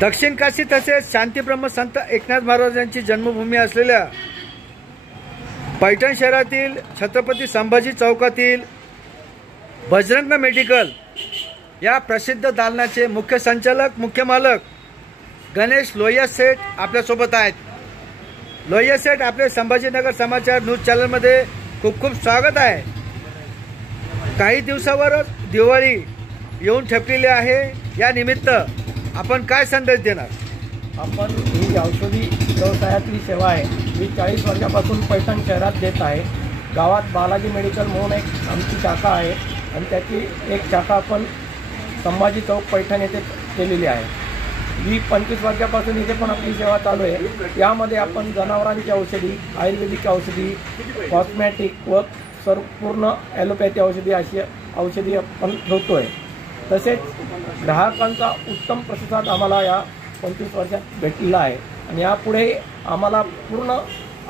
दक्षिण काशी तसेच शांतीब्रह्म संत एकनाथ महाराजांची जन्मभूमी असलेल्या पैठण शहरातील छत्रपती संभाजी चौकातील बजरंग मेडिकल या प्रसिद्ध दालनाचे मुख्य संचालक मुख्य मालक गणेश लोहिया सेठ आपल्यासोबत आहेत। लोहिया सेठ, आपले संभाजीनगर समाचार न्यूज चॅनलमध्ये खूप खूप स्वागत आहे। काही दिवसावरच दिवाळी येऊन ठेपलेली आहे, या निमित्त आपण काय संदेश देणार? आपण ही औषधी व्यवसायातली सेवा आहे मी 40 वर्षापासून पैठण शहरात देत आहे। गावात बालाजी मेडिकल म्हणून एक आमची शाखा आहे आणि त्याची एक शाखा आपण संभाजी चौक पैठण येथे केलेली आहे। ही 25 वर्षापासून इथे पण आपली सेवा चालू आहे। यामध्ये आपण जनावरांची औषधी, आयुर्वेदिक औषधी, कॉस्मॅटिक व पूर्ण ॲलोपॅथी औषधी अशी औषधी आपण ठेवतो आहे। तसेच ग्राहकांचा उत्तम प्रतिसाद आम्हाला या 25 वर्षात भेटलेला आहे आणि यापुढे आम्हाला पूर्ण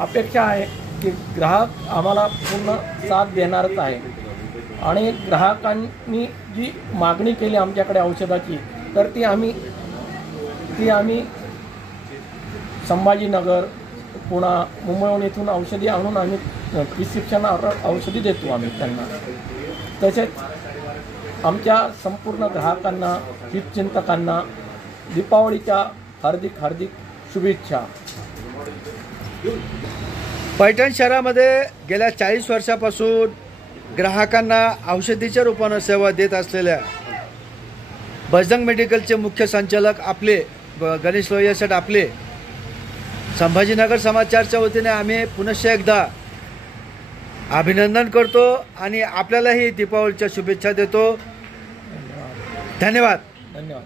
अपेक्षा आहे की ग्राहक आम्हाला पूर्ण साथ देणारच आहे आणि ग्राहकांनी जी मागणी केली आमच्याकडे औषधाची तर ती आम्ही संभाजीनगर, पुणे, मुंबईहून इथून औषधी आणून आम्ही प्रिस्क्रिप्शनवर औषधी देतो आम्ही त्यांना। तसेच आमच्या संपूर्ण ग्राहकांना, हितचिंतकांना दीपावलीच्या हार्दिक हार्दिक शुभेच्छा। पैठण शहरामध्ये गेल्या 40 वर्षापासून ग्राहकांना औषधीच्या रूपानं सेवा देत असलेल्या बजरंग मेडिकलचे मुख्य संचालक आपले गणेश लोहिया सेठ आपले संभाजीनगर समाचारच्या वतीने आम्ही पुनश्च एकदा अभिनंदन करतो आणि आपल्यालाही दीपावलीच्या शुभेच्छा देतो। धन्यवाद। धन्यवाद।